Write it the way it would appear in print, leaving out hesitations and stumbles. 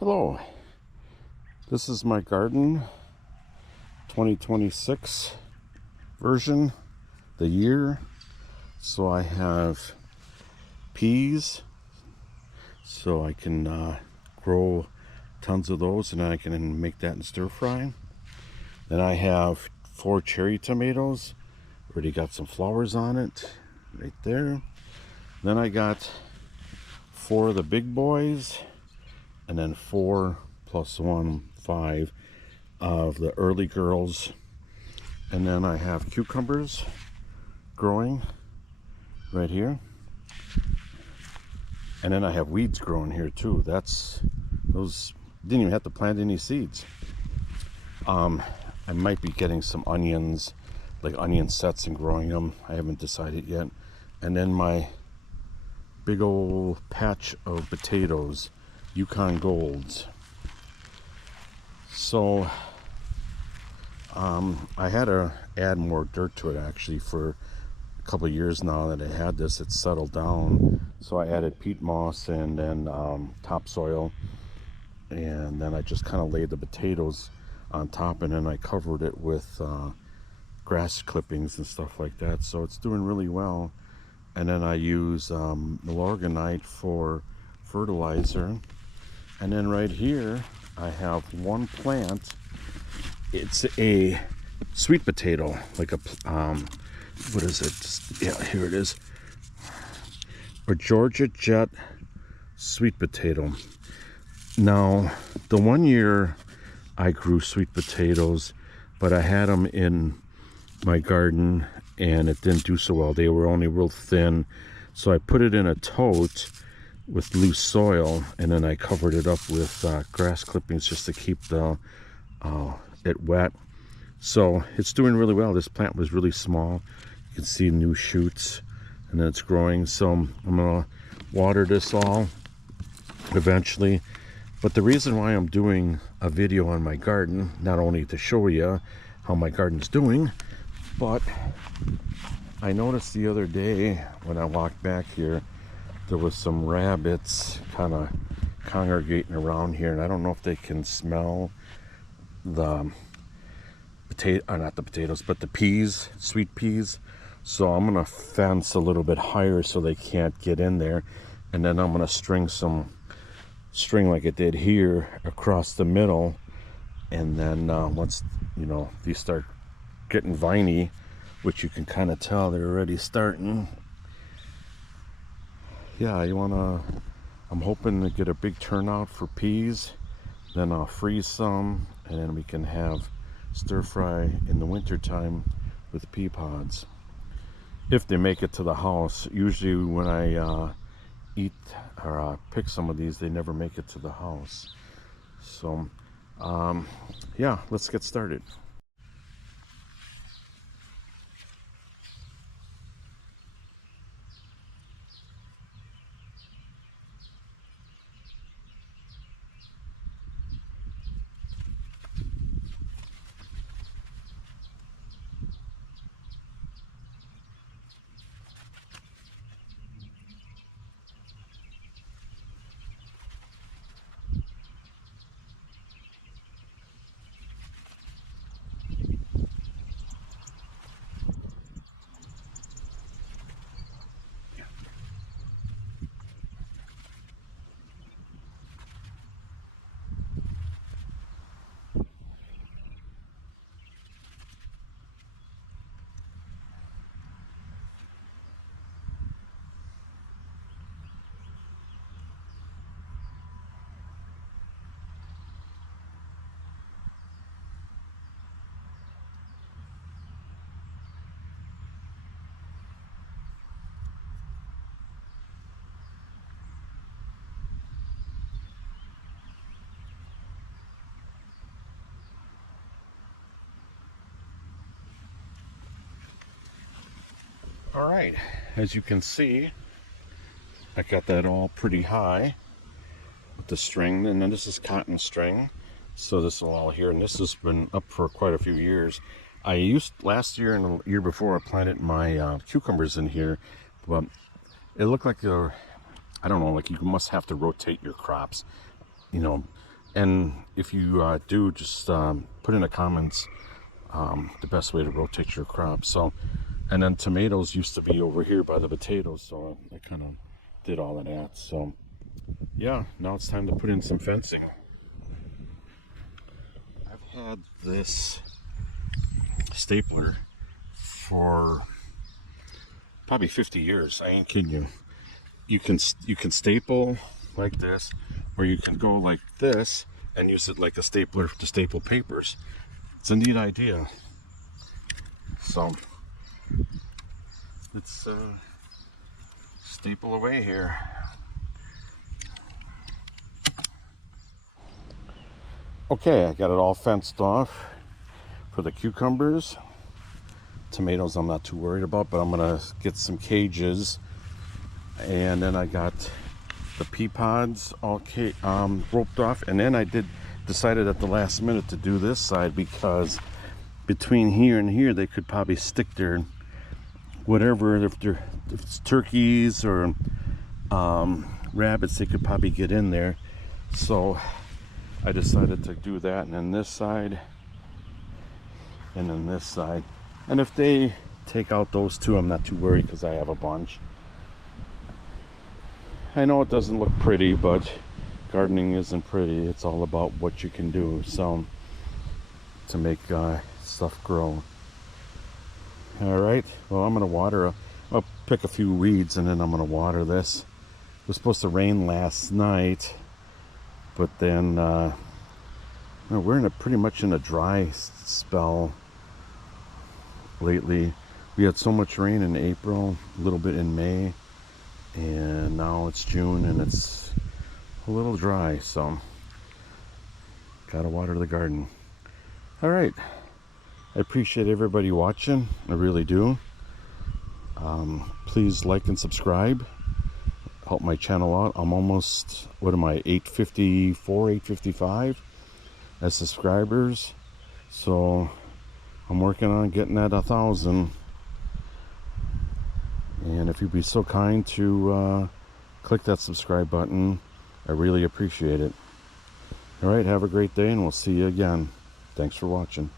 Hello, this is my garden 2026 version, the year. So I have peas, so I can grow tons of those and I can make that in stir fry. Then I have 4 cherry tomatoes, already got some flowers on it right there. Then I got 4 of the big boys, and then 4 plus 1, 5 of the early girls. And then I have cucumbers growing right here. And then I have weeds growing here too. Those didn't even have to plant any seeds. I might be getting some onions, like onion sets, and growing them. I haven't decided yet. And then my big old patch of potatoes, Yukon Golds. So I had to add more dirt to it actually for a couple of years now that I had this. It's settled down, so I added peat moss and then topsoil, and then I just kind of laid the potatoes on top, and then I covered it with grass clippings and stuff like that. So it's doing really well. And then I use Milorganite for fertilizer. And then right here I have one plant. It's a sweet potato, like a what is it? Yeah, here it is. A Georgia Jet sweet potato. Now, the one year I grew sweet potatoes, but I had them in my garden and it didn't do so well. They were only real thin, so I put it in a tote with loose soil, and then I covered it up with grass clippings just to keep it wet. So it's doing really well. This plant was really small. You can see new shoots, and then it's growing. So I'm gonna water this all eventually. But the reason why I'm doing a video on my garden, not only to show you how my garden's doing, but I noticed the other day when I walked back here, there was some rabbits kind of congregating around here, and I don't know if they can smell the not the potatoes, but the peas, sweet peas. So I'm gonna fence a little bit higher so they can't get in there, and then I'm gonna string like it did here across the middle. And then once these start getting viney, which you can kind of tell they're already starting. Yeah, I'm hoping to get a big turnout for peas. Then I'll freeze some, and then we can have stir fry in the winter time with pea pods, if they make it to the house. Usually when I eat or pick some of these, they never make it to the house. So yeah, let's get started. All right, as you can see, I got that all pretty high with the string, and then this is cotton string, so this will all here, and this has been up for quite a few years. I used last year and the year before, I planted my cucumbers in here, but it looked like I don't know, like you must have to rotate your crops, And if you do, just put in the comments the best way to rotate your crop. So, and then tomatoes used to be over here by the potatoes, so I kind of did all of that. So yeah, now it's time to put in some fencing. I've had this stapler for probably 50 years. I ain't kidding you. You can staple like this, or you can go like this and use it like a stapler to staple papers. It's a neat idea. So let's staple away here. Okay, I got it all fenced off for the cucumbers. Tomatoes I'm not too worried about, but I'm gonna get some cages. And then I got the pea pods all roped off. And then I decided at the last minute to do this side, because between here and here they could probably stick their whatever, if it's turkeys or rabbits, they could probably get in there. So I decided to do that, and then this side, and then this side. And if they take out those two, I'm not too worried because I have a bunch. I know it doesn't look pretty, but gardening isn't pretty. It's all about what you can do, so to make stuff grow. All right, well, I'm gonna water. I'll pick a few weeds and then I'm gonna water this. It was supposed to rain last night, but then we're pretty much in a dry spell lately. We had so much rain in April, a little bit in May, and now it's June and it's a little dry, so gotta water the garden. All right, I appreciate everybody watching, I really do. Please like and subscribe, help my channel out. I'm almost, what am I, 854, 855 as subscribers, so I'm working on getting that 1,000. And if you'd be so kind to click that subscribe button, I really appreciate it. All right, have a great day, and we'll see you again. Thanks for watching.